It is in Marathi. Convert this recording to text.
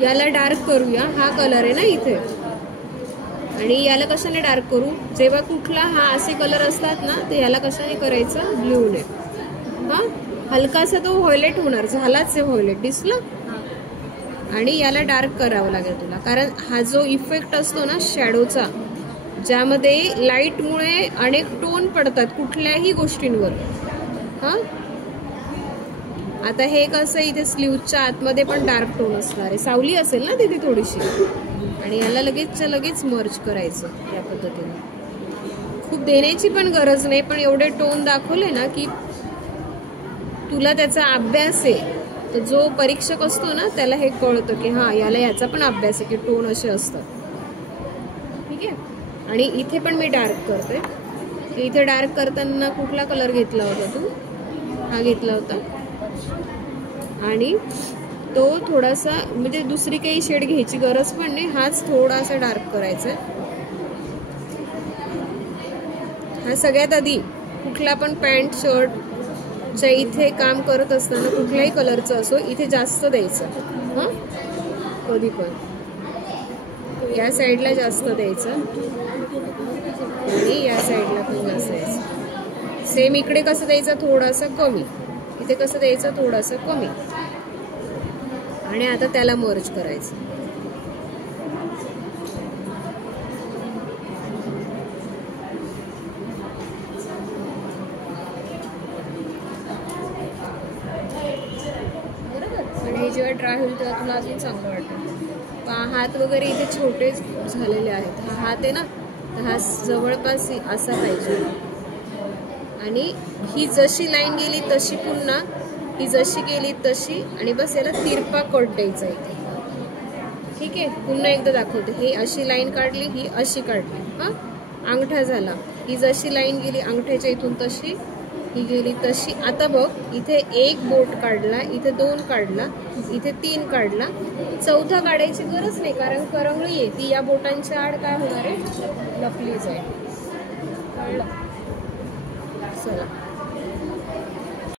याला डार्क करूया, हा कलर आहे ना इथे, आणि याला कशाने डार्क करू? जेव्हा कुठला हा असे कलर असतात ना, तर याला कशाने करायचं? ब्ल्यूने. हा हलकासा तो व्हायलेट होणार, झालाच आहे व्हायलेट, दिसलं? आणि याला डार्क करावं लागेल तुला, कारण हा जो इफेक्ट असतो ना शॅडोचा, ज्यामध्ये लाईटमुळे अनेक टोन पडतात कुठल्याही गोष्टींवर. हा आता हे कसं, इथे स्लीवच्या आतमध्ये पण डार्क टोन असणार आहे, सावली असेल ना तिथे थोडीशी, आणि याला लगेच मर्ज करायचं या पद्धतीने. खूप देण्याची पण गरज नाही, पण एवढे टोन दाखवले ना की तुला त्याचा अभ्यास आहे. तर जो परीक्षक असतो ना त्याला हे कळतं की हा याला याचा पण अभ्यास आहे की टोन असे असतात. ठीक आहे. आणि इथे पण मी डार्क करते. इथे डार्क करताना कुठला कलर घेतला होता तू? हा घेतला होता, आणि तो थोडासा, म्हणजे दुसरी काही शेड घ्यायची गरज पण नाही, हाच थोडासा डार्क करायचा. हा सगळ्यात आधी कुठला पण पॅन्ट शर्ट च्या इथे काम करत असताना कुठल्याही कलरचं असो, इथे जास्त द्यायचं. हा कधी पण या साईडला जास्त द्यायचं आणि या साईडला पण जास्त द्यायचं. सेम इकडे कसं द्यायचं? थोडासा कमी. इथे कसं द्यायचं? थोडासा कमी. आणि आता त्याला मर्ज करायचं. आणि जेव्हा ड्राय होईल तेव्हा तुला अजून चांगलं वाटेल. हात वगैरे इथे छोटे झालेले आहेत. हा हात आहे ना, तर हा जवळपास असा पाहिजे. आणि ही जशी लाईन गेली तशी पुन्हा, ही जशी गेली तशी, आणि बस याला तिरपा कट द्यायचा इथे. ठीक आहे. पुन्हा एकदा दाखवते. ही अशी लाईन काढली, ही अशी काढली. हा अंगठा झाला. ही जशी लाईन गेली अंगठ्याच्या इथून तशी, ही गेली तशी. आता बघ, इथे एक बोट काढला, इथे 2 काढला, इथे 3 काढला. चौथा काढायची गरज नाही, कारण करंगळी आहे ती या बोटांच्या आड काय होणार आहे? लपलीच आहे. कळलं? चला.